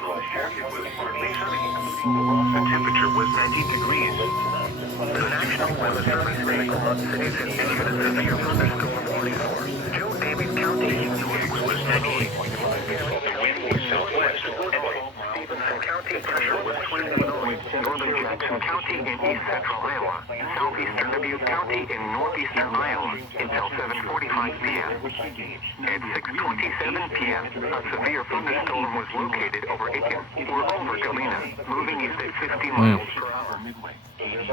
The temperature was 90 degrees. The National Weather Service Critical Cities has issued a severe thunderstorm warning for Daviess County. Dubuque was 98. The wind was southwest. Stephenson County pressure was 21. Northern Jackson County in east central Iowa. Southeastern Dubuque County in northeastern Iowa until 7:45 p.m. At 6:27 p.m., a severe thunderstorm was located over Aiken or over Galena, moving east at 50 miles per hour midway. This is a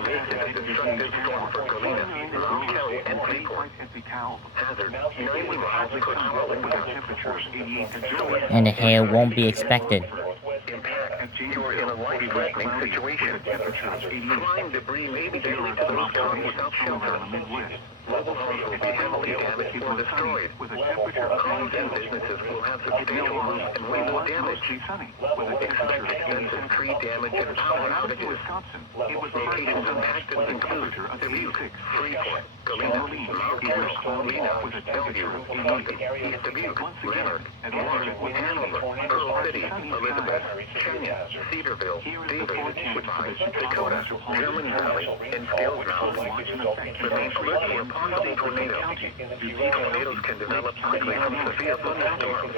destructive storm for Galena, Carroll, and Freeport. Hazard 90 miles per hour with a temperature of 88 degrees. And the hail won't be expected. Impact. You are in a life-threatening situation. Flying debris may be daily to those caught without shelter. Mobile homes will be heavily damaged or destroyed. Homes and businesses will have substantial roof and window damage. Expect extensive tree damage and power outages. Locations impacted include Dubuque, Freeport, Galena, Mount Carroll, Galena, Bellevue, Easton, East Dubuque, Leonard, Warren, Hanover, Pearl City, Elizabeth, Chania, Cedarville, Daviess, Woodside, Dakota, German Valley, and Scales Mountain. Remain alert for possible tornadoes. Tornadoes can develop quickly from severe thunderstorms.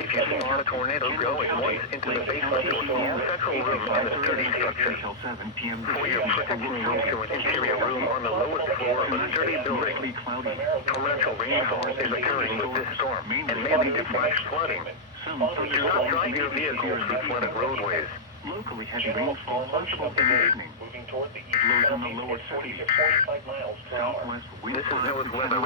If you see one tornado going once into the basement or central room in a sturdy structure, for your protection, move to an interior room on the lowest floor of a sturdy building. Torrential rainfall is occurring with this storm and may lead to flash flooding. Do not drive your vehicles through flooded roadways. Locally heavy rainfall possible in the evening. Lows in the lower 30s. Southwest wind. This is NOAA's weather.